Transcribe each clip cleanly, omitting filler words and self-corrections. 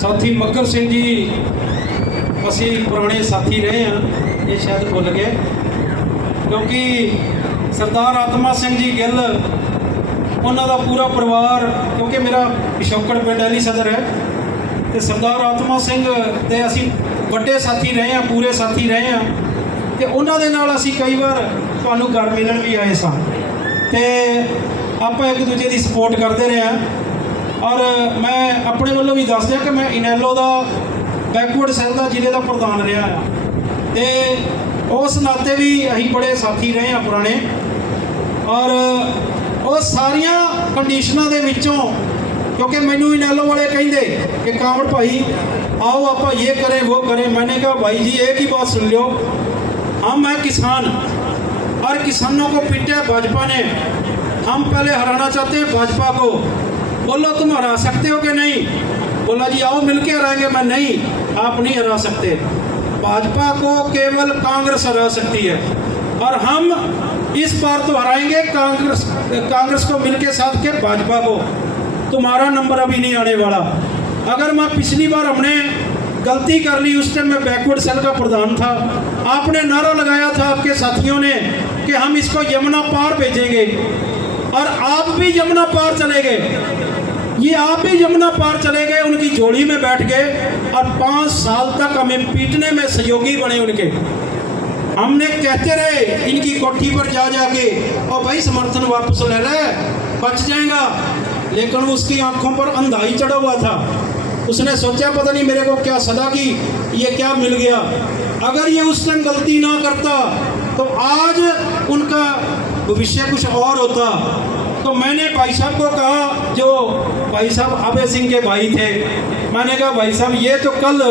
साथी मक्कर सिंह जी असी पुराने साथी रहे हैं, ये शायद भुल गए, क्योंकि सरदार आत्मा सिंह जी गिल उन्हों का पूरा परिवार, क्योंकि मेरा पिछोकड़ पिंड अली सदर है, तो सरदार आत्मा सिंह ते असी बड़े साथी रहे हैं, पूरे साथी रहे हैं, तो उन्होंने नाल असी कई बार तुहानू घर मिलन भी आए सन, तो आप एक दूजे की सपोर्ट करते रहे हैं। और मैं अपने वालों भी दस दिया कि मैं इनैलो का बैकवर्ड सैल का जिले का प्रधान रहा है, तो उस नाते भी असी बड़े साथी रहे हैं पुराने। और वो सारिया कंडीशनों के विचों, क्योंकि मैनू इनैलो वाले कहेंगे कि कावड़ भाई आओ आप ये करें वो करें, मैंने कहा भाई जी एक ही बात सुन लो, हम हैं किसान और किसानों को पीटा भाजपा ने, हम पहले हराना चाहते हैं भाजपा को, बोलो तुम हरा सकते हो कि नहीं? बोला जी आओ मिलके हराएंगे। मैं नहीं, आप नहीं हरा सकते, भाजपा को केवल कांग्रेस हरा सकती है, और हम इस बार तो हराएंगे कांग्रेस को मिलके साथ के भाजपा को, तुम्हारा नंबर अभी नहीं आने वाला। अगर मैं पिछली बार हमने गलती कर ली, उस टाइम मैं बैकवर्ड सेल का प्रधान था, आपने नारा लगाया था आपके साथियों ने कि हम इसको यमुना पार भेजेंगे, और आप भी यमुना पार चले गए, ये आप भी यमुना पार चले गए, उनकी जोड़ी में बैठ गए, और 5 साल तक हमें पीटने में सहयोगी बने उनके। हमने कहते रहे इनकी कोठी पर जा जाके, और भाई समर्थन वापस ले ले, बच जाएगा, लेकिन उसकी आंखों पर अंधाई चढ़ा हुआ था। उसने सोचा पता नहीं मेरे को क्या सदा की ये क्या मिल गया। अगर ये उस टाइम गलती ना करता तो आज उनका भविष्य कुछ और होता। तो मैंने भाई साहब को कहा, जो भाई साहब अभय सिंह के भाई थे, मैंने कहा भाई साहब ये तो कल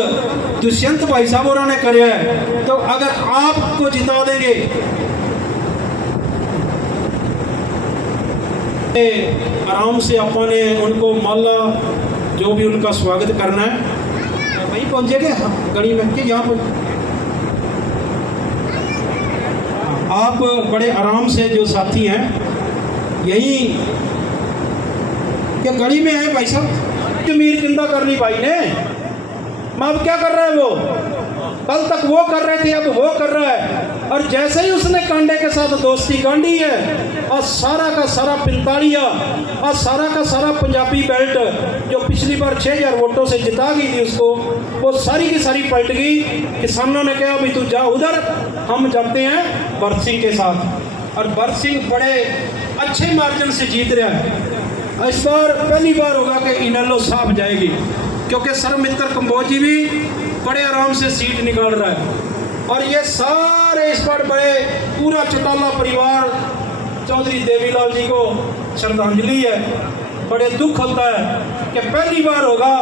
दुष्यंत भाई साहब उन्होंने करे है, तो अगर आपको जिता देंगे, आराम से अपने उनको माला जो भी उनका स्वागत करना है, वहीं पहुँचेंगे गड़ी में कि यहाँ पर आप बड़े आराम से, जो साथी हैं यही क्या गड़ी में है भाई साहब, मीर किंदा कर ली भाई ने, मैं अब क्या कर रहा है वो, कल तक वो कर रहे थे अब वो कर रहा है, और जैसे ही उसने कांडे के साथ दोस्ती गांडी है, और सारा का सारा 45 और सारा का सारा पंजाबी बेल्ट जो पिछली बार 6000 वोटों से जिता गई थी उसको, वो सारी की सारी पलट गई। किसानों ने कहा भाई तू जा उधर, हम जाते हैं भरत सिंह के साथ, और भरत सिंह बड़े अच्छे मार्जिन से जीत रहा है। इस बार पहली बार होगा कि इनैलो साफ जाएगी, क्योंकि सर्वमित्र कंबोजी भी बड़े आराम से सीट निकाल रहा है, और ये सारे इस बार बड़े पूरा चौटाला परिवार चौधरी देवीलाल जी को श्रद्धांजलि है। बड़े दुख होता है कि पहली बार होगा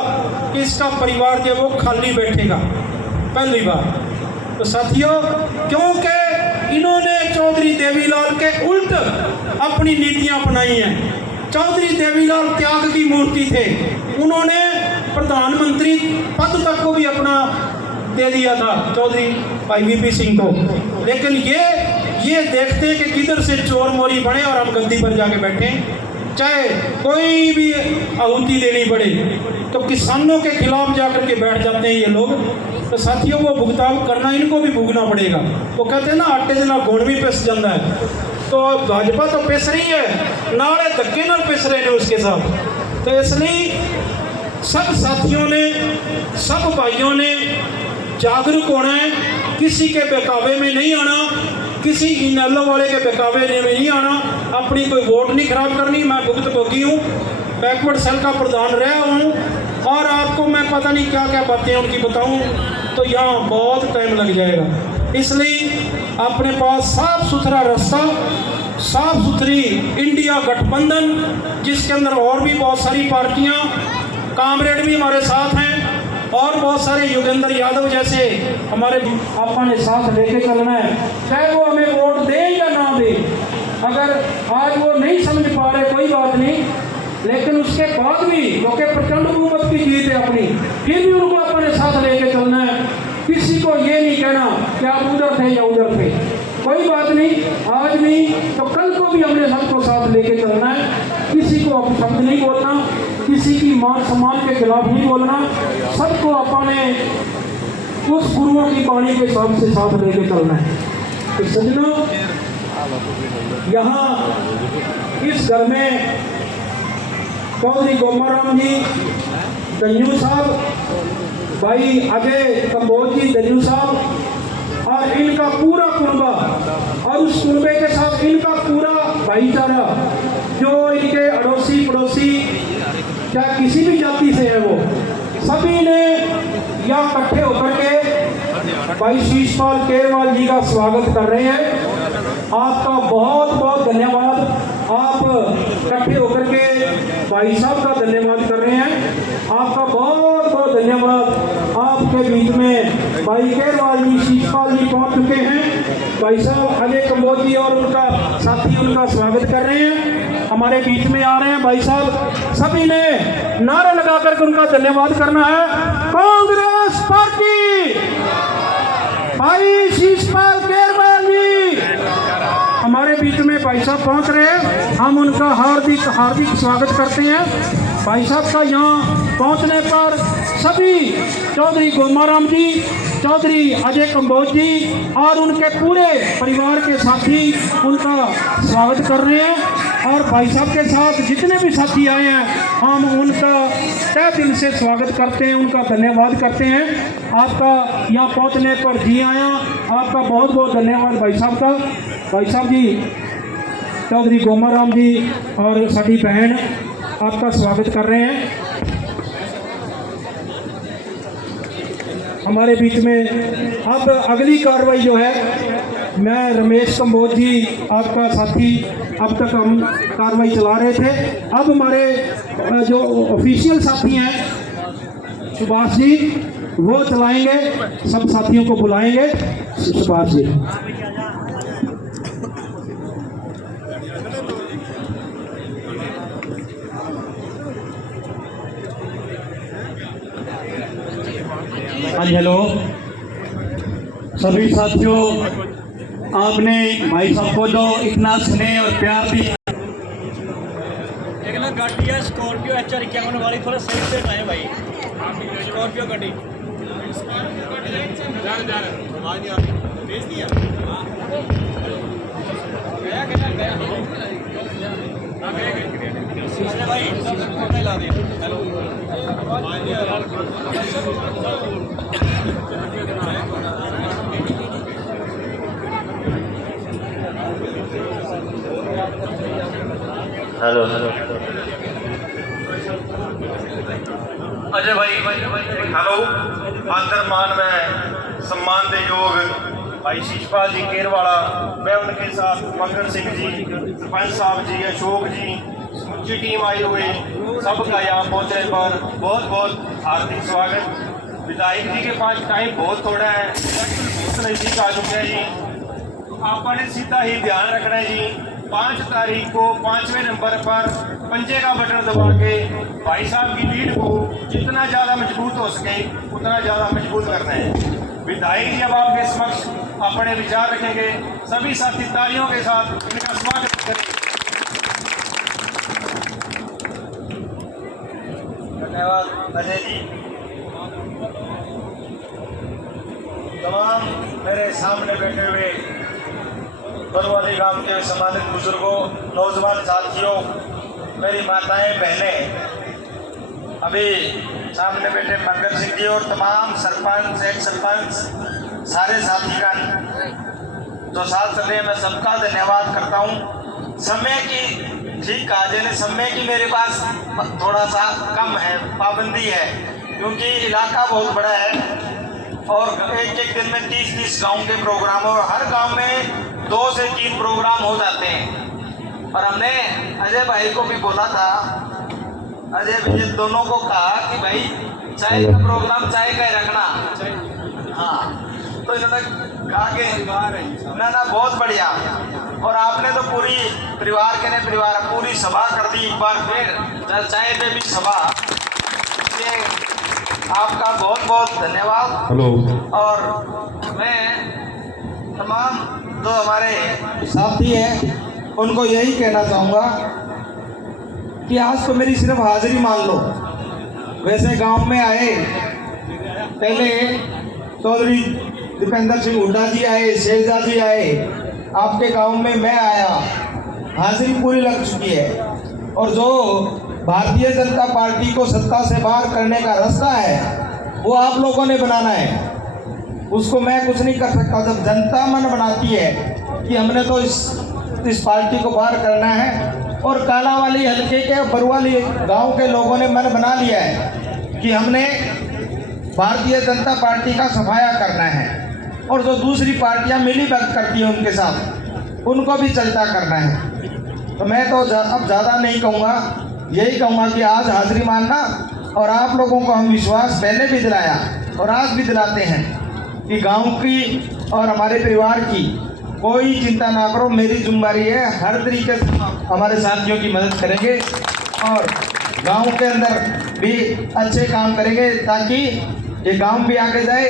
कि इसका परिवार जो वो खाली बैठेगा, पहली बार। तो साथियों, क्योंकि इन्होंने चौधरी देवीलाल के उल्ट अपनी नीतियां अपनाई हैं। चौधरी देवीलाल त्याग की मूर्ति थे, उन्होंने प्रधानमंत्री पद तक को भी अपना दे दिया था चौधरी भाई वीपी सिंह को, लेकिन ये देखते हैं कि किधर से चोर मोरी बने और हम गद्दी पर जाके बैठे, चाहे कोई भी आहुति देनी पड़े, तो किसानों के खिलाफ जाकर के बैठ जाते हैं ये लोग। तो साथियों, वो भुगतान करना इनको भी भुगतना पड़ेगा। वो कहते हैं ना आटे से ना गुण भी पिस जाता है, तो भाजपा तो पिस रही है, नाले धक्के ना पिस रहे हैं उसके साथ। तो इसलिए सब साथियों ने, सब भाइयों ने जागरूक होना है, किसी के बहकावे में नहीं आना, किसी इनैलो वाले के बहकावे में नहीं आना, अपनी कोई वोट नहीं खराब करनी। मैं भुक्तभोगी हूँ, बैकवर्ड सेल का प्रधान रहा हूँ, और आपको मैं पता नहीं क्या क्या बातें उनकी बताऊँ तो यहाँ बहुत टाइम लग जाएगा। इसलिए अपने पास साफ सुथरा रास्ता, साफ सुथरी इंडिया गठबंधन, जिसके अंदर और भी बहुत सारी पार्टियाँ, कामरेड भी हमारे साथ हैं, और बहुत सारे योगेंद्र यादव जैसे हमारे अपने साथ लेके चलना है, चाहे वो हमें वोट दे या ना दे। अगर आज वो नहीं समझ पा रहे कोई बात नहीं, लेकिन उसके बाद भी, क्योंकि प्रचंड बहुमत की जीत है अपनी, फिर भी उनको अपने साथ लेके चलना है। किसी को ये नहीं कहना कि आप उधर थे या उधर थे, कोई बात नहीं, आज नहीं तो कल को भी हमने सबको साथ लेके चलना है। किसी को अपशब्द नहीं बोलना, किसी की मान सम्मान के खिलाफ नहीं बोलना, सबको अपने उस गुरुओं की वाणी के हिसाब से साथ लेके चलना है। तो सज्जनों, यहाँ इस घर में चौधरी गोमाराम जी दन्यू साहब, भाई अजय कंबोज जी दन्यू साहब और इनका पूरा कुनबा, और उस कुनबे के साथ इनका पूरा भाईचारा, जो इनके अड़ोसी पड़ोसी चाहे किसी भी जाति से है, वो सभी ने यहाँ इकट्ठे होकर के भाई शीशपाल केरवाल जी का स्वागत कर रहे हैं। आपका बहुत बहुत धन्यवाद। आप इकट्ठे होकर के भाई साहब का धन्यवाद कर रहे हैं। आपका बहुत बहुत धन्यवाद। आपके बीच में भाई केरवाल जी, शीशपाल जी पहुंच चुके हैं। भाई साहब अजय कंबोज जी और उनका साथी उनका स्वागत कर रहे हैं, हमारे बीच में आ रहे हैं। भाई साहब सभी ने नारा लगा करके उनका धन्यवाद करना है। कांग्रेस पार्टी, भाई शीशपाल केरवाल जी हमारे बीच में भाई साहब पहुंच रहे हैं, हम उनका हार्दिक हार्दिक स्वागत करते हैं। भाई साहब का यहाँ पहुंचने पर सभी चौधरी गोमाराम जी, चौधरी अजय कंबोज जी और उनके पूरे परिवार के साथी उनका स्वागत कर रहे हैं। और भाई साहब के साथ जितने भी साथी आए हैं, हम उनका तहे दिल से स्वागत करते हैं, उनका धन्यवाद करते हैं। आपका यहाँ पहुँचने पर जी आया, आपका बहुत बहुत धन्यवाद भाई साहब का। भाई साहब जी, चौधरी गोमाराम जी और साडी बहन आपका स्वागत कर रहे हैं। हमारे बीच में अब अगली कार्रवाई जो है, मैं रमेश कंबोज जी आपका साथी, अब तक हम कार्रवाई चला रहे थे। अब हमारे जो ऑफिशियल साथी हैं सुभाष जी, वो चलाएंगे, सब साथियों को बुलाएंगे। सुभाष जी, हाँ जी, हेलो सभी साथियों, आपने भाई साहब को जो इतना स्नेह और प्यार दिया। एक ना गाड़ी है स्कॉर्पियो HR51 वाली, थोड़ा साइड से हटाए भाई। स्कॉर्पियो गाड़ी भेज दिया, गया गया गया अरे भाई सब ला दिया। हेलो हेलो हेलो अजय भाई हेलो। आदरमान में सम्मान दे योग भाई शीशपाल जी केरवाला, मैं उनके साथ मकर सिंह जी, सरपंच साहब जी, अशोक जी, समूची टीम आई हुई, सबका यहाँ पहुँचने पर बहुत बहुत हार्दिक स्वागत। विधायक जी के पास टाइम बहुत थोड़ा है, बहुत नज़दीक आ चुके हैं जी। आपने सीधा ही ध्यान रखना है जी, 5 तारीख को 5वें नंबर पर पंजे का बटन दबा के भाई साहब की लीड को जितना ज़्यादा मजबूत हो सके उतना ज़्यादा मजबूत करना है। विधायक जी अब आपके समक्ष अपने विचार रखेंगे, सभी साथी तालियों के साथ इनका स्वागत करें। धन्यवाद अजय जी। तमाम मेरे सामने बैठे हुए बरवाली गांव के सम्मानित बुजुर्गों, नौजवान साथियों, मेरी माताएं बहनें, अभी सामने बैठे मकर सिंह जी और तमाम सरपंच, एक सरपंच, सारे साथीगण जो साथ चल रहे हैं, मैं सबका धन्यवाद करता हूं। समय की ठीक कहा जाए, समय की मेरे पास थोड़ा सा कम है, पाबंदी है, क्योंकि इलाका बहुत बड़ा है और एक एक दिन में 30-30 गाँव के प्रोग्राम, और हर गाँव में 2 से 3 प्रोग्राम हो जाते हैं। और हमने अजय भाई को भी बोला था, अजय भाई दोनों को कहा कि भाई चाय का प्रोग्राम चाय का ही रखना। हाँ, तो इन्होंने कहा कि ना बहुत बढ़िया। और आपने तो पूरी परिवार के ने परिवार पूरी सभा कर दी, एक बार फिर चाय पे भी सभा। ये आपका बहुत बहुत धन्यवाद। हेलो। और मैं तमाम जो हमारे साथी हैं उनको यही कहना चाहूँगा कि आज तो मेरी सिर्फ हाजिरी मान लो। वैसे गांव में आए, पहले चौधरी दीपेंद्र सिंह हुड्डा जी आए, शेरजा जी आए, आपके गांव में मैं आया, हाजिरी पूरी लग चुकी है। और जो भारतीय जनता पार्टी को सत्ता से बाहर करने का रास्ता है वो आप लोगों ने बनाना है, उसको मैं कुछ नहीं कर सकता। जब जनता मन बनाती है कि हमने तो इस पार्टी को बाहर करना है, और कालावाली हल्के के बरुआली गांव के लोगों ने मन बना लिया है कि हमने भारतीय जनता पार्टी का सफाया करना है, और जो दूसरी पार्टियां मिली भगत करती हैं उनके साथ उनको भी चलता करना है। तो मैं तो अब ज़्यादा नहीं कहूँगा, यही कहूँगा कि आज हाजिरी मानना, और आप लोगों को हम विश्वास पहले भी दिलाया और आज भी दिलाते हैं कि गांव की और हमारे परिवार की कोई चिंता ना करो, मेरी जिम्मेदारी है, हर तरीके से हमारे साथियों की मदद करेंगे और गांव के अंदर भी अच्छे काम करेंगे ताकि ये गांव भी आगे जाए।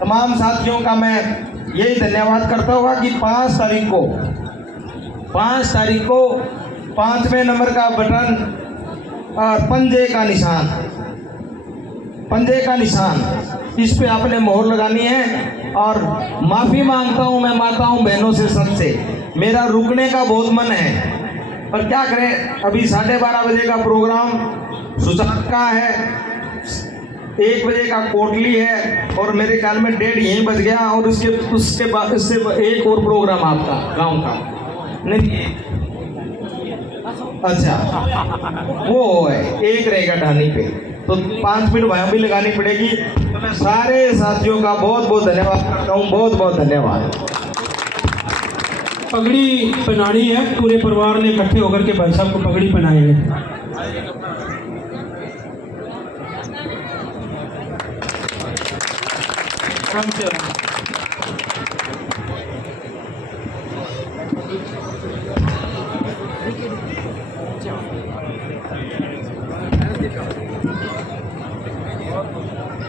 तमाम साथियों का मैं यही धन्यवाद करता हुआ कि 5 तारीख को 5वें नंबर का बटन और पंजे का निशान इस पे आपने मोहर लगानी है। और माफ़ी मांगता हूँ मैं माताओं बहनों से, सबसे, मेरा रुकने का बहुत मन है पर क्या करें, अभी 12:30 बजे का प्रोग्राम सुजात का है, 1 बजे का कोटली है, और मेरे ख्याल में 1:30 यहीं बज गया, और उसके बाद इससे एक और प्रोग्राम आपका गांव का नहीं, अच्छा वो है, एक रहेगा ढानी पे, तो 5 मिनट वहाँ भी लगानी पड़ेगी। तो मैं सारे साथियों का बहुत बहुत धन्यवाद करता हूँ, बहुत बहुत धन्यवाद। पगड़ी पहनानी है, पूरे परिवार ने इकट्ठे होकर के भाई साहब को पगड़ी पहनाएंगे।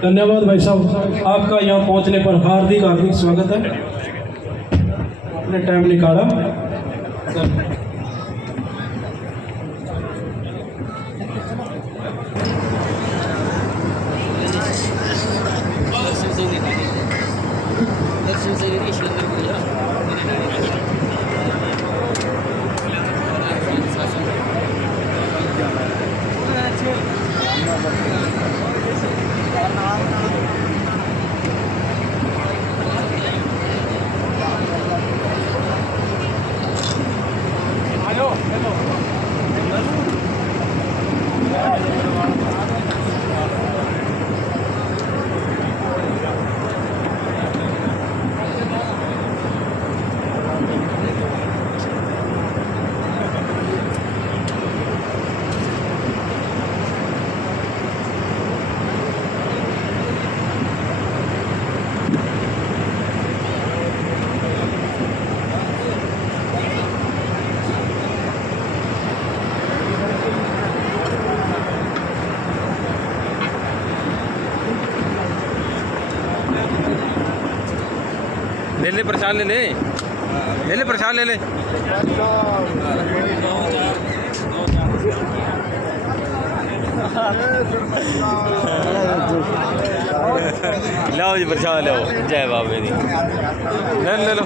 धन्यवाद भाई साहब, आपका यहाँ पहुँचने पर हार्दिक हार्दिक स्वागत है, आपने टाइम निकाला। ले प्रसाद ले ले प्रसाद ले ले। लाओ जी प्रसाद लो, जय बाबे दी, ले लो।